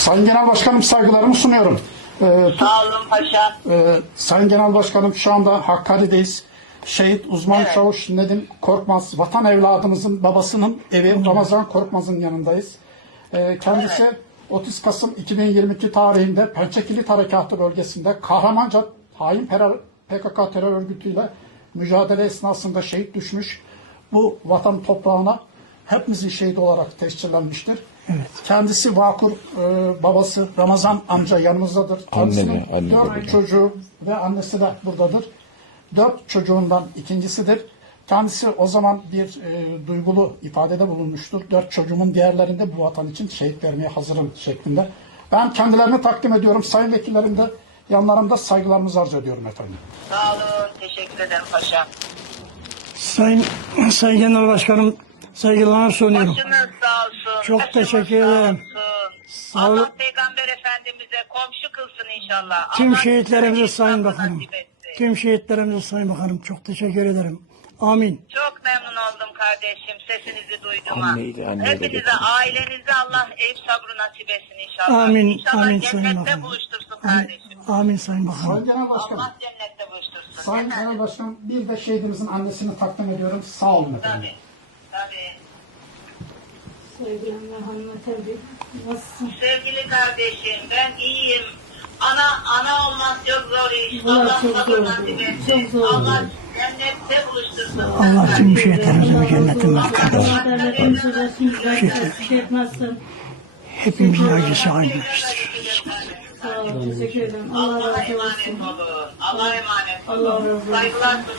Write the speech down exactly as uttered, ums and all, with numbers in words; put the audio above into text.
Sayın Genel Başkanım, saygılarımı sunuyorum. Ee, Sağ olun paşam. e, Sayın Genel Başkanım, şu anda Hakkari'deyiz. Şehit uzman Evet. çavuş Nedim Korkmaz, vatan evladımızın babasının evi Ramazan Korkmaz'ın yanındayız. Ee, kendisi Evet. otuz Kasım iki bin yirmi iki tarihinde Pençekilit Harekatı bölgesinde kahramanca hain P K K terör örgütüyle mücadele esnasında şehit düşmüş. Bu vatan toprağına hepimizin şehit olarak tescillenmiştir. Evet. Kendisi Vakur, e, babası Ramazan amca yanımızdadır. Kendisinin Anne de, anne de dört burada. çocuğu ve annesi de buradadır. Dört çocuğundan ikincisidir. Kendisi o zaman bir e, duygulu ifadede bulunmuştur. Dört çocuğumun diğerlerinde bu vatan için şehit vermeye hazırım şeklinde. Ben kendilerini takdim ediyorum. Sayın vekillerim de yanlarında saygılarımızı arz ediyorum efendim. Sağ olun. Teşekkür ederim paşam. Sayın, Sayın Genel Başkanım, saygılarımı sunuyorum. Başınız sağ olsun. Çok başınız teşekkür sağ ederim. olsun. Sağ Allah olun. Peygamber Efendimiz'e komşu kılsın inşallah. Tüm Allah şehitlerimize size Sayın insafı Bakanım. nasip etsin. Tüm şehitlerimize Sayın Bakanım. Çok teşekkür ederim. Amin. Çok memnun oldum kardeşim. Sesinizi duyduğuma. Anneydi, anneydi. Hepinize, ailenize Allah ev sabrı nasip etsin inşallah. Amin, İnşallah amin Sayın cennette Bakanım. buluştursun Amin, kardeşim. amin Sayın Bakanım. Sayın Genel Başkanım, Allah cennette buluştursun. Sayın Genel Başkanım, bir de şehidimizin annesini takdim ediyorum. Sağ olun efendim. Tabii. Tabii. Sevgilimle hanımefendi, nasılsın? Sevgili kardeşim, ben iyiyim. Ana ana olmak çok zor iş. Vallahi Allah çok sabır zor. nasip etsin. Çok zor. Allah cennette buluştursun. Allah tüm şehitlerimize bir cennetin merkezinde olsun. Allah devletimizi versin, güzel bir şey etmezsin. Hepimizin acısı aynıdır. Sağ ol, teşekkür ederim. Allah Allah'a razı emanet olsun. olun. Allah'a emanet Allah olun. razı olsun. Saygılar.